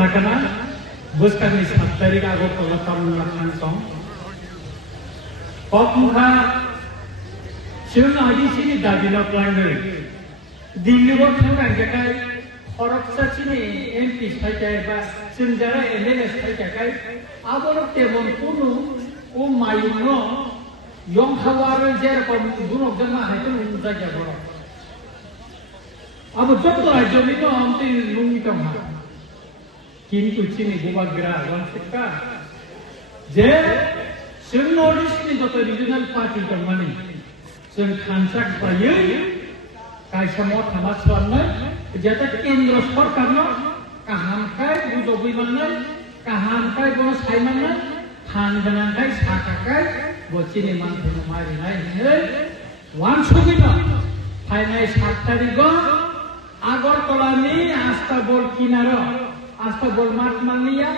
थांनाखना बोसोरनि 7 तारिख आगरतला टाउनला थांसं पकमुखा जों आदिसिनि दाबिना प्लांगो दिल्लीआव थांनांगोखाय खरकसासिनि एमपि साइकाय बा जों जारा एमएलए साइकाय आबर तेमन कुनु ओ मायुनो यंखावार जेरकम गुनक जमा हायतो जायगा बर अब जत राज्यनि तो आमते लुंगि दंहा किन्तु चिनि बुबाग्रा वंशका जे जों नर्थ इस्टनि जत रिजनल पार्टी दंमानि जों खानसाक बायै कायसामाव थामा खालामनाय जेता केन्द्र सरकारनो काहामखाय बुजबैमाननाय काहामखाय बन सायमाननाय फान गोनांखाय साखाखाय बचिनि मानथायनो मारिनाय हे वानसुगिनो फायनाय 7 तारिखआव आगरतलानि आस्ताबल किनारो आस्ताबल मार्टमानिया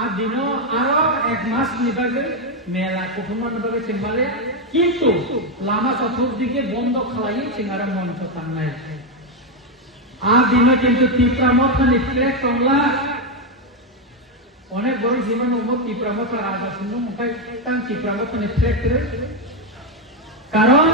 आ दिनो आरो एक मासनि बागै मेला कुटुमन बागै सिंबाले किन्तु लामा चतुर्दिके बन्द खालायो सिंगारा मन्थ थांनाय आ दिनो किन्तु तिप्रामथनि फ्लेग दंला अनेक बड़ जीवन उमो तिप्रामथ आगासिनो ओमफ्राय तां तिप्रामथनि फ्लेग रे कारण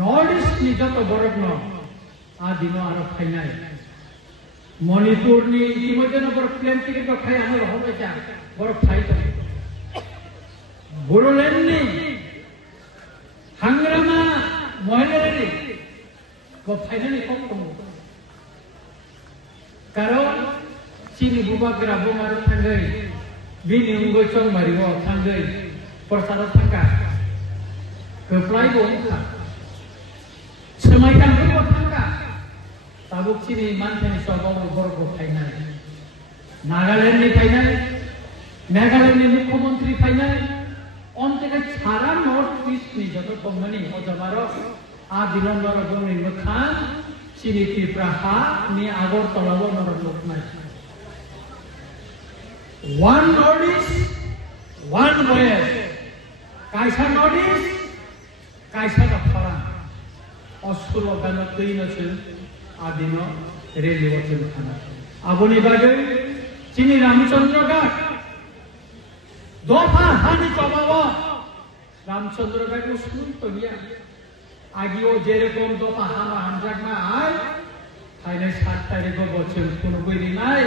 नर्थ इस्टनि जत बरफनो आ दिनो आरो फायनाय मणिपुरनि इतिमध्ये बर प्लेन टिकेट खाय आनो रहबायजा बर फायता बोडोलेण्डनि हांग्रामा महिलानि ब फायनायनि कम दङ कारण चिनि बुबाग्रा बमार थांगै बिनि उंगै चंमारिव थांगै प्रसाद थांगा गोप्लाय बंखा समायखांगो थांगा ताबुक चिनि मानथानि सबाव बरगो फायनाय नागालेण्डनि फायनाय मेघालयनि मुख्यमंत्री फायनाय अन्तेका सारा नर्थ इस्टनि जत कम्पानि अजामारो आ दिनन्दर गंनि मोखां चिनि त्रिपुरा नि आगरतलाव नर लोकनाय one North East, one West. Kaisa North East, Kaisa Kapara. Oslo gana tuina chen, adino radio chen khana. Aboni bagai, Chini Ramchandra Ghat. Dofa hani chabawa. Ramchandra Ghat uskun to dia. Agio jerekom dofa hama hamjak na ai. Haine 7 tarikh bochen kuno koi dinai.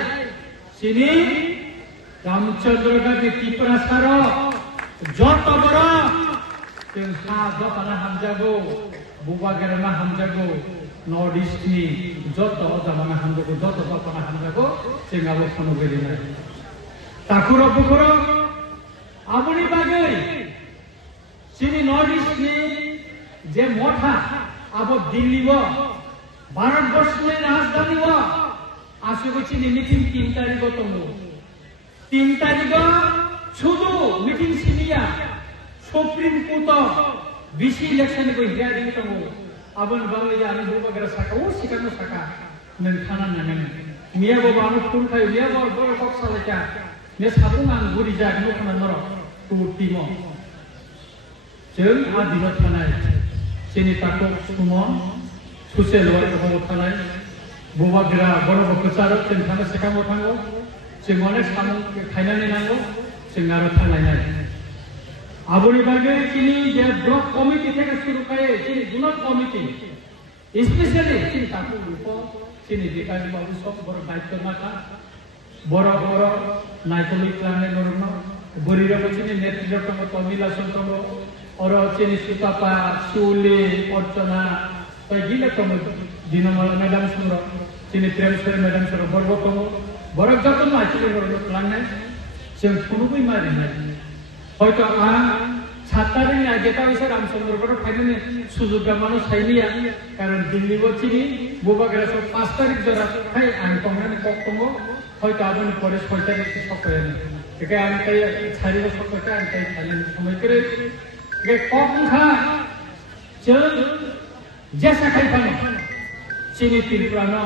Chini Ramchandra गादी तिप्रा सारो जत बरा जों हा जतना हामजागो बुबागेरमा हामजागो north इस्टनि जत अजामाना हामजागो जत जतना हामजागो जोंआबो फनो गेलेनाय ताखुर बुखुर आबुनि बागै चिनि north इस्टनि जे मथा आबो दिल्लीव भारतवर्षनि राजधानीव आसुगो चिनि मिटिं 3 तारिखआव दङ 3 तारिख शुद्ध मीटिंग सिनिया सुप्रीम कोर्ट बीसी इलेक्शन को हियारिंग दङ आबन बांगले आनि बुबाग्रा साकाओ सिकानो साका नोंथाना नानेन मिया बाबानो फुल खाय मिया बाबा बक सालायका ने साबुं आं गुरि जागनो खानानर टुटिमो जों आदिनो थानाय सिनि ताको सुमन ससियेल वर्क हो थानाय बुबाग्रा बरबो कचार जों थाना सिकामो थांगो जों अनेक सामु खायनानै नांगौ जों आरो थांनाय आबुनि बागै चिनि जे ब्लक कमिटि থেকে শুরু করে চিনি গুণক কমিটি স্পেশালি চিনি তাকু উপ চিনি বিকাশ বাবু সব বড় দায়িত্ব মাথা বড় বড় নাইকলি প্ল্যানে নরম বরিরা চিনি নেতৃত্ব তমিলা সন্তম और चिनि सुतापा सुले अर्चना তাই গিলা কম দিনমালা ম্যাডাম সুর চিনি প্রেমসর ম্যাডাম সুর বড় কম বড় যতন আইছিল বড় প্ল্যানে जों खुनुबो मारिनाय হয়তো आ 7 तारिख आगे तारिख रामचंद्रगढ़ फाइनल सुजुगा मानो साइनिया कारण दिल्ली बचिनी बुबाग्रा सब 5 तारिख जरा खाय आं तंगने कक्कमो হয়তো आबनि परे 6 तारिख सकायने एके आं ताय छारिबो सकायता आं ताय खालिन समय करे एके कक्खा जों जेसा खायफानो चिनि त्रिपुरानो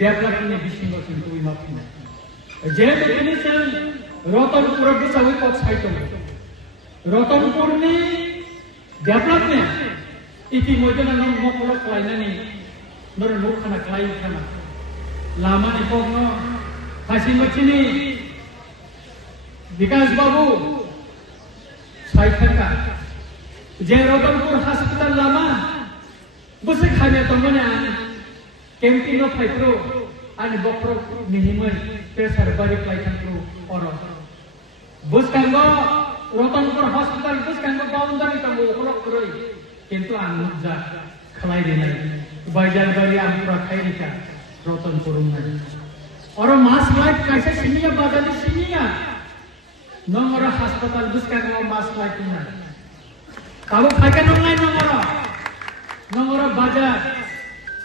डेभलपमेन्टनि बिसिङाव जों दुइ माफिनो जेबेनि जों रतनपुर गोसावै पद साइतो रतनपुरनि डेभलपमेन्ट इतिमध्ये नों मखल खालायनानै नों मुखाना खालाय खाना लामानि पग्न खासिमथिनि विकास बाबू 60 थाखा जे रतनपुर हॉस्पिटल लामा बुसे खाने तंगने कैंपिनो फाइट्रो आणि बक्रो निहिमन पेसर बारी फ्लाइटंक्रो अरो बुसकांगो रतनपुर हॉस्पिटल बुसकांगो बाउंडारी तंगो ओकरो करoi किंतु आं जा खलाय देनाय बायजाल बारी आमफ्रा खायरिका रतनपुर उन्नाय अरो मास लाइट कैसे सिनिया बाजाली सिनिया नंगरा हॉस्पिटल बुसकांगो मास लाइट ना काबो खायका नंगाय नंगरा बाजार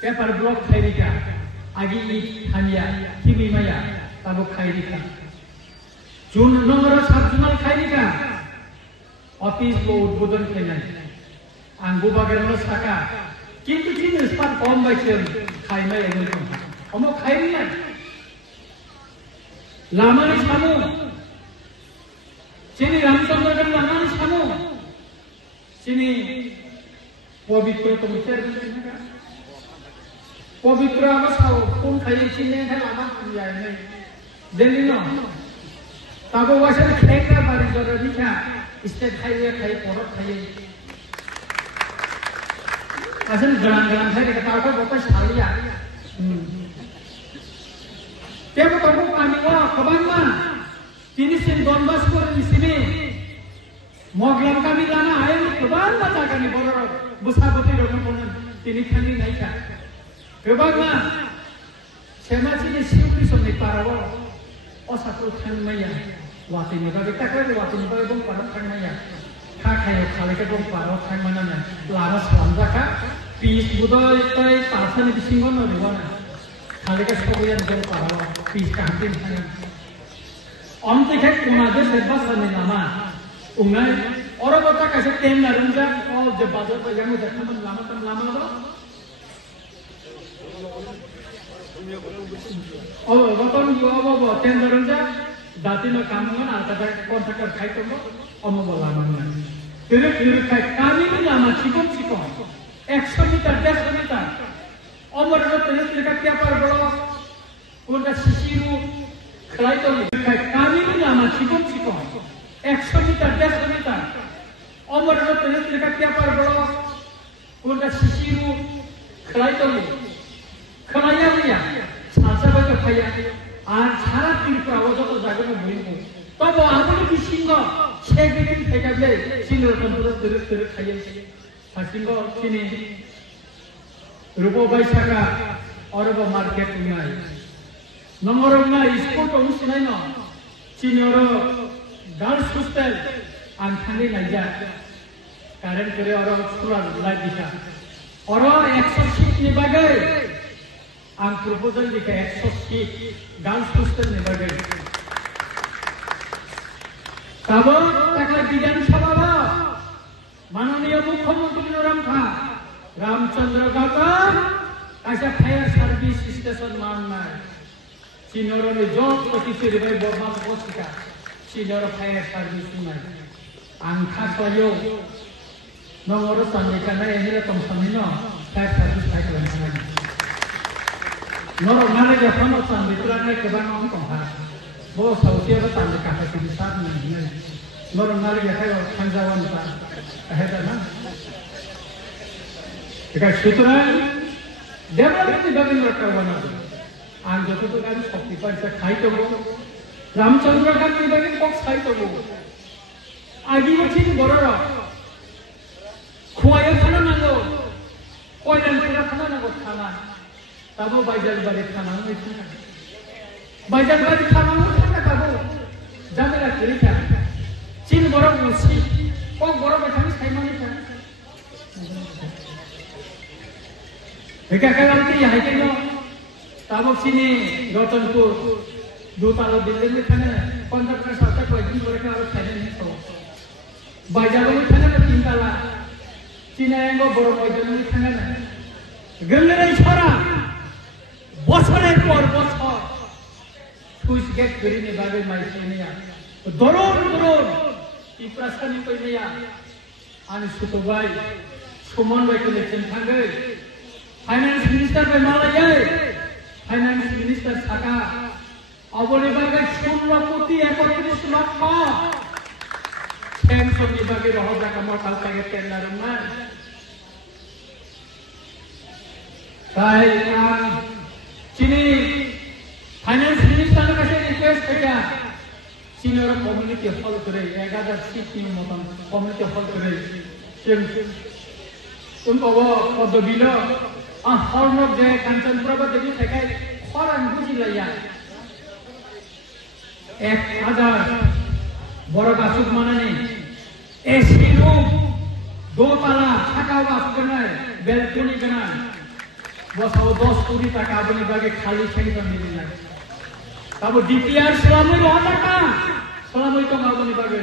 पेपर ब्लॉक खायरिका आगी हानिया किमी माया काबो खायरिका जुन नंगरा साबजुनाल खायरिका ऑफिस को उद्बोधन खायनाय आंगो बागेरनो साका किंतु जिनिस पार कम बायसेन खायनाय एमन अमो खायरिनाय लामानि सामु चिनि रामचंद्र लामानि सामु चिनि पवित्र कमिसर पवित्र आसाव कोन खायै चिने था लामा खुलिया नै देलिनो ताबो वासन खेका बारि जरा बिखा स्टेट हाईवे खाय परत खायै आसन गलां खाय ताबो बता सालिया तेबो Tabo आनिवा खबांमा तिनिसिम दनबासपुर इसिमे मगलाम kami lana ayo kebang na kami borok busaboti ro konon tini khani nai ka kebang na semachi ni siupi somni parawo osatu thang maya wati ni ba ta ka wati ni ba bong parok thang maya kha khayo khale ka bong parok thang mana na lama salamja ka pis budoi tai pasani bisingon no riwana khale ka sobuyan bong parawo pis kantin thang omte khek kuna de serba sane nama ungai orang kota kasih tem narunja oh jebajar yang udah teman lama lo oh betul juga tem narunja dati no kamungan atau kontraktor kait itu omo lama terus kami ini lama cikom 100 meter 100 meter omor itu terus dekat tiap bolo kuda sisiru kait itu kami ini lama cikom 100 meter 100 meter omor itu terus dekat tiap bolo kuda sisiru kait itu kaya dia salsa baca kaya আর সারা তীর্থ আওয়াজত জায়গায় বইব তবে আমাদের বিসিংহ সেদিন থেকে যে সিংহতন্ত্র ধরে ধরে খাইয়েছে সিংহ চিনি রূপ বাইশাখা অরব মার্কেট নাই নম্বর না স্কুল তো সিনাই ন চিনির গার্লস হোস্টেল আন থাঙ্গি নাইজা কারেন্ট করে অর সুরার লাইট দিশা অর 100 সিট নিবাগে आं प्रपोजल लिखा 100 सीट गर्ल्स हॉस्टेल ने बगे तब तक विधानसभा माननीय मुख्यमंत्री रामचंद्र गाकर ऐसा फायर सर्विस स्टेशन मानना चिनोर में जॉब पति रे बर्मा बसिका चिनोर फायर सर्विस सुनाय आं खायो नंगर सानैखाना एने तम सानैनो फायर सर्विस फाइल नोरो नारे के फनो सांबित्रा ने के बान हम तोहा बो सौसिया बा तान का के साथ नहीं है नोरो नारे के खायो खंजावन ता है ना एका सूत्र डेवलपमेंट बगिन रखवाना आन जतो तो गान शक्ति पर से खाई तो रामचंद्र का की बगिन बॉक्स खाई तो आगी वछि बरर खुआयो खाना नांगो कोयन पूरा खाना नांगो खाना तब बाइजल बारी खाना में बाइजल बारी खाना में तब जामेला करिका चिन बरो मुसी को बरो बेथानि साइमानि था एका कालांति हाइकेनो तब सिनि रतनपुर दुतालो बिल्डिंग में थाने 15 का 7 का दिन बरे का खाने नहीं तो बाइजल में थाने 3 ताला चिनायंगो बरो बाइजल में थाने गंगरे छोरा বছরের পর বছর সুইচ গেট করিনি বাবে মাইসেনিয়া দরুন দরুন ই প্রশ্ন কইনিয়া আনি সুতবাই সুমন বাই কালেকশন থাঙ্গে ফাইনান্স মিনিস্টার বাই মালায় ফাইনান্স মিনিস্টার সাকা অবনিবাগে 16,31 লক্ষ পেনশন বিভাগে রহজা কামর কালকে টেন্ডার না তাই চিনি ফাইন্যান্স মিনিস্টারের কাছে রিকোয়েস্ট থেকে চিনের কমিউনিটি হল করে 1000 সিট মতন কমিউনিটি হল করে পদবিল হরনক যে কাঞ্চনপুরা দেবী থেকে খরান বুঝিলাইয়া 1000 বড় গাছুক মানে এসি রুম দোতলা থাকা বাস কেনায় বেলকনি কেনায় বসাও 10 কোটি টাকা আপনি বাগে খালি সেন্টার মিলি না তবে ডিপিআর সালামই টাকা সালামই তো আপনি বাগে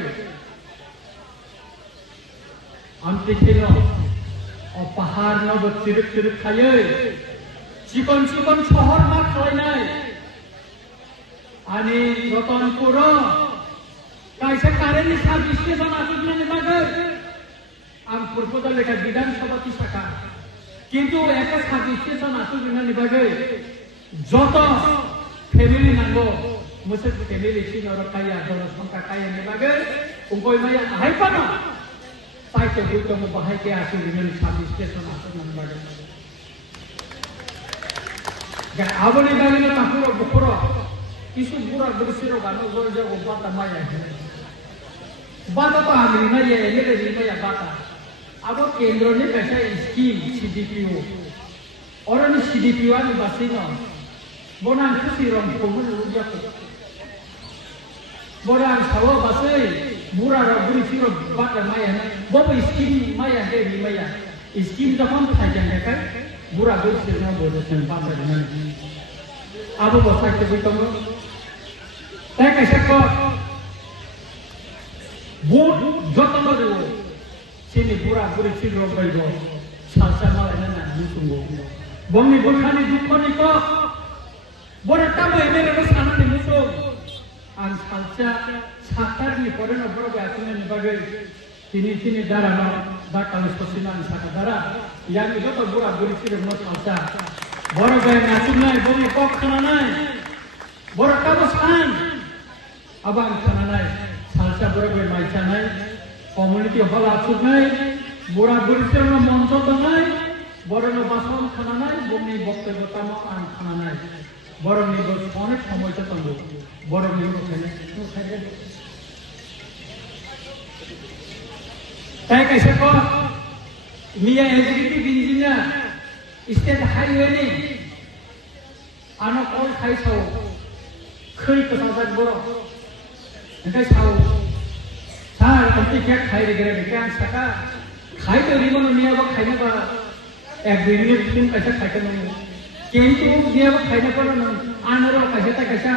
আমি ছিল পাহাড় নব চিরক চিরক খাইয়ে চিকন চিকন শহর মা খাইনাই আনি রতনপুর কাইসে কারেন্ট সাব স্টেশন আসুন বাগে আম পূর্বদা লেখা বিধানসভা কি শাখা কিন্তু একটা সাব স্টেশন আসুন বাগে যত ফ্যামিলি নাঙ্গো মুসে ফ্যামিলি চিনর কাইয়া জনসংখ্যা কাইয়া বাগে উঙ্কই মাইয়া হাইপানা তাইতে বুঝতে বাহাইকে আসুন সাব স্টেশন আসুন বাগে আবনি বাগে তাকুর বকুর কিছু বুড়া বুড়ির গানো জল যে বাতা মায়া বাতা তো আমি মাইয়া এলে মাইয়া বাতা আবার কেন্দ্রনে কাছে স্কিম সিডিপিও অরনি সিডিপিও আমি বাসি না বনান খুশি রং কমন রুজিয়া বনান সাওয়া বাসে বুড়া বুড়ি ফিরো বাতা মায়া বব স্কিম মায়া দেবি মায়া স্কিম যখন থাকেন দেখা বুড়া বুড়ির না বলেছেন বাতা না আবু বসাইতে বইতম তাই কাছে কো ভোট যতন দেব সিনি বুড়া বুড়ি ছিল বাইব সাসা মালা না মুসুঙ্গো বমি বখানি দুঃখনি কো বড় টাবে এনে সানাতে মুসো আন সালসা সাতারনি পরে না বড় আছেন বাগে তিনি দাঁড়ানো দাকাল সসিনান সাকা দাঁড়া ইয়ানি যত বুড়া বুড়ি ছিল মত সালসা বড় গায়ে নাচুন নাই বমি কক খানা নাই বড় টাবো সান আবার খানা নাই সালসা বড় গায়ে মাইছা নাই কমিউনিটি হল আসুক নাই বুড়া বুড়ির মঞ্চ তো নাই বড় বাসন খানা নাই বমি বক্তব্য তামো আন খানা নাই বড় নিব অনেক সময় তো তঙ্গ বড় নিব তাই কাছে কো মিয়া এক্সিকিউটিভ ইঞ্জিনিয়ার স্টেট হাইওয়ে নি আনো কল খাই সাও খৈ কসাজাক বড় এটাই সাও সার কমতি কেক খাই রে গরে কেন সাকা খাই তো রিমন নিয়া বা খাইনা বা এক দিনের তিন পয়সা খাইতে নয় কিন্তু নিয়া বা খাইনা পড়া না আনর কাছে তা কাছে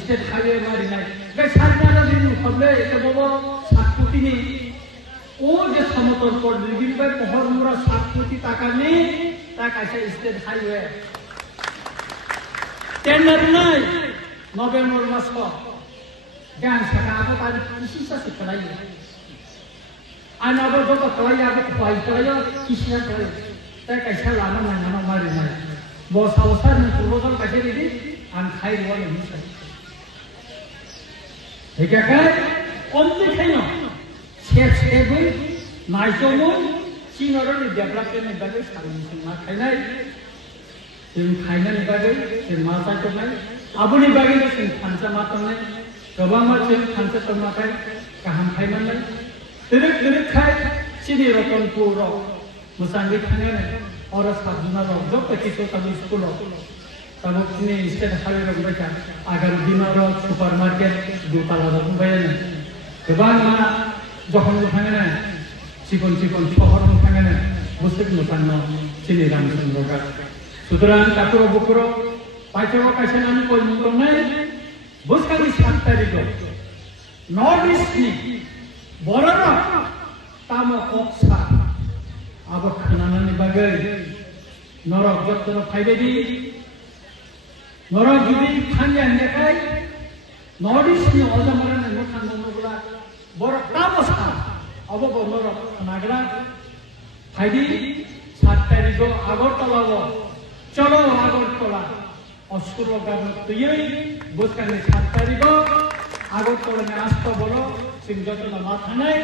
স্টেট হাইওয়ে মারি নাই বে সারনা দিন হবলে এটা বড় 7 কোটি নি ও যে সমতল পর দিন বাই পহর মুরা 7 কোটি টাকা নেই তা কাছে স্টেট হাইওয়ে টেন্ডার নাই নভেম্বর মাস জ্ঞান শাখা আবো তার কৃষিসা শিক্ষাই আর আবার যত কলাই আবো কলাই কলাই কৃষিয়া কলাই তাই কাছে লানা না না মারি নাই বস অবস্থার পূর্বজন কাছে দিদি আন খাই বলে মিশাই ঠিক আছে কমতে খাই না সেবই নাইজমন চিনরনি ডেভেলপমেন্ট বাগে সারিন না খাই নাই जों खायनानै बागै जों मा जायखौनाय आबुनि बागै जों खानसा मा तंनाय गोबां मानसि खानसा तंनाय गाहाम खायनानै दिरिक दिरिक खाय सिनि रतनपुर मोसांगि थांनानै अरा साबजुना रक जब किसो ताबु स्कुल ताबु नि स्टेट हावे रक बायका आगार दिनार सुपार मार्केट दुताला रक बायना गोबां मा जखन थांनानै सिकन सिकन शहर थांनानै बुसुक मोसांनो सिनि रामचंद्र गा সুতরাং কাকুর বুকুর পাইচক কাছে আমি কই মুতং নাই বসকালি 7 তারিখ নর্থ ইস্ট নি বড়র তাম অক্সা আব খানানানি বাগৈ নরক যত্ন ফাইবেদি নরক যদি খাঞ্জা নেখাই নর্থ ইস্ট নি অজামরানে মুখান নগুলা বড় তামসা অব নরক নাগরা ফাইদি 7 তারিখ আগরতলা চলো আগরতলা অস্কুরগান তুই বুঝকানে 7 তারিখ আগরতলা আসতে বলো সিং যত মাথা নাই